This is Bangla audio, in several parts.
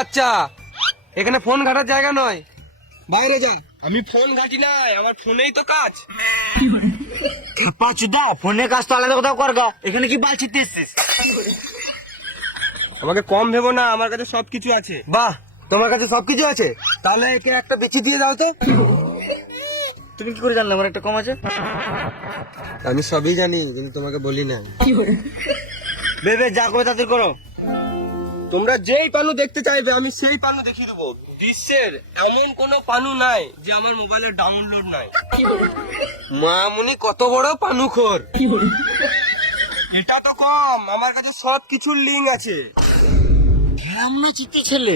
বাচ্চা, এখানে ফোন ঘাটার জায়গা নয়, বাইরে যা। আমি ফোন ঘাটি নাই, আমার ফোনেই তো কাজ। পাঁচুদা ফোনের কাজ তো আলাদা কোথাও কর গা, এখানে কি বাল ছিটতে এসছিস? আমাকে কম ভেবো না, আমার কাছে সবকিছু আছে। বাহ, তোমার কাছে সবকিছু আছে? তাহলে একে একটা বেচি দিয়ে দাও তো। তুমি কি করে জানলে আমার একটা কম আছে? আমি সবই জানি, কিন্তু তোমাকে বলি না। বেবে যা করে তাদের করো। তোমরা যেই পানু দেখতে চাইবে আমি সেই পানু দেখিয়ে দেবো। বিশ্বের এমন কোনো পানু নাই যে আমার মোবাইলে ডাউনলোড নাই। মামুনি কত বড় পানুখোর! এটা তো কম, আমার কাছে সব কিছুর লিঙ্ক আছে। রান্না চিত্তি ছেলে।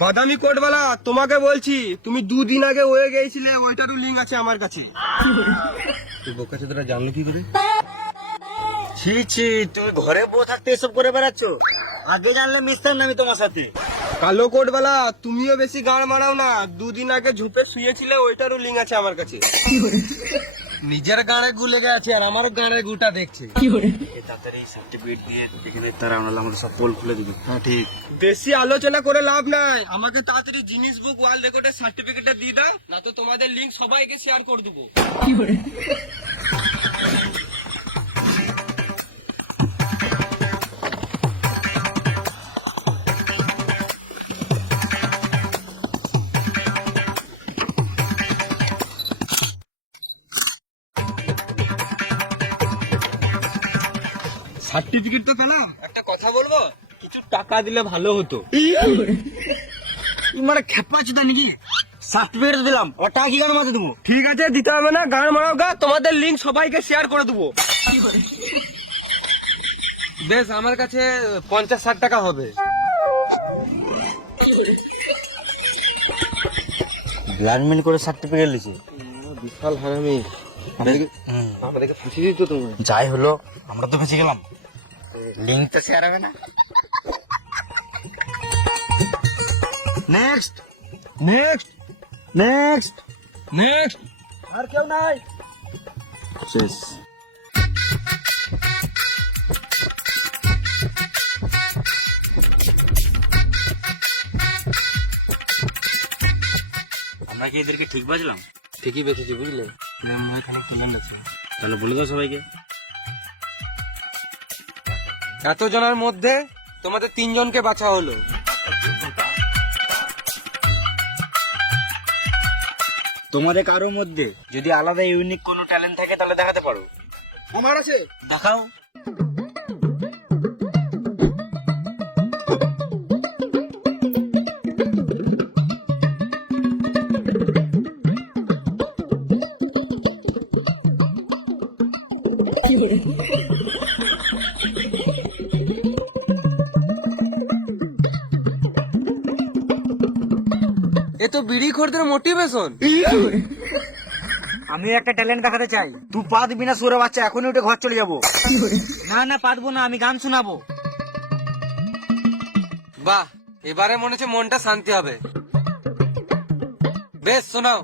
বাদামি কোটওয়ালা, তোমাকে বলছি, তুমি 2 দিন আগে হয়ে গিয়েছিলে, ওইটারও লিঙ্ক আছে আমার কাছে। তুই বোকা চোদরা জানলো কি করে? ছি ছি, তুমি ঘরে বউ থাকতে এসব করে বেড়াচ্ছ? আগে জানলে মিশতাম না আমি তোমার সাথে। কালো কোটওয়ালা, তুমিও বেশি গাড় মারাও না। 2 দিন আগে ঝুপে শুয়েছিলে, ওইটারও লিঙ্ক আছে আমার কাছে। নিজের গাড়ে গুলে গেছে আর আমারও গাড়ে গুটা দেখছে। তাড়াতাড়ি সার্টিফিকেট দিয়ে এখানে তারা আমরা সব পোল খুলে দিবি। হ্যাঁ ঠিক। বেশি আলোচনা করে লাভ নাই, আমাকে তাড়াতাড়ি জিনিস বুক ওয়ার্ল্ড রেকর্ডের সার্টিফিকেটটা দিয়ে দাও, না তো তোমাদের লিঙ্ক সবাইকে শেয়ার করে দেবো। সার্টিফিকেট তো পেলাম, একটা কথা বলবো, কিছু টাকা দিলে ভালো হতো। মানে খেপা চিতা নাকি? সার্টিফিকেট দিলাম, ও টাকা কি গান মাঝে দেবো? ঠিক আছে, দিতে হবে না, গান মারাও গা, তোমাদের লিঙ্ক সবাইকে শেয়ার করে দেবো। বেশ, আমার কাছে 50-60 টাকা হবে। ব্লাডমেন্ট করে সার্টিফিকেট লিখি। বিশাল হারামি, আমাদেরকে ফুসিয়ে দিত তুমি। যাই হলো, আমরা তো বেঁচে গেলাম, লিঙ্ক তো শেয়ার হবে না। নেক্সট নেক্সট নেক্সট নেক্সট, আর কেউ নাই। শেষ। আমরা কি এদেরকে ঠিক বাজলাম? ঠিকই বেঁচেছি, বুঝলে? এখানে খেলাম আছে। তাহলে বলে দাও সবাইকে। এত জনের মধ্যে তোমাদের 3 জনকে বাঁচা হলো। তোমাদের কারোর মধ্যে যদি আলাদা ইউনিক কোনো ট্যালেন্ট থাকে তাহলে দেখাতে পারো। আমার আছে। দেখাও। এ তো বিড়ি খোরদের মোটিভেশন। আমি একটা ট্যালেন্ট দেখাতে চাই। তুই পারবি না সুরে বাচ্চা, এখনই উঠে ঘর চলে যাবো। না না পারবো না, আমি গান শোনাবো। বাহ, এবারে মনে হচ্ছে মনটা শান্তি হবে। বেশ, শোনাও।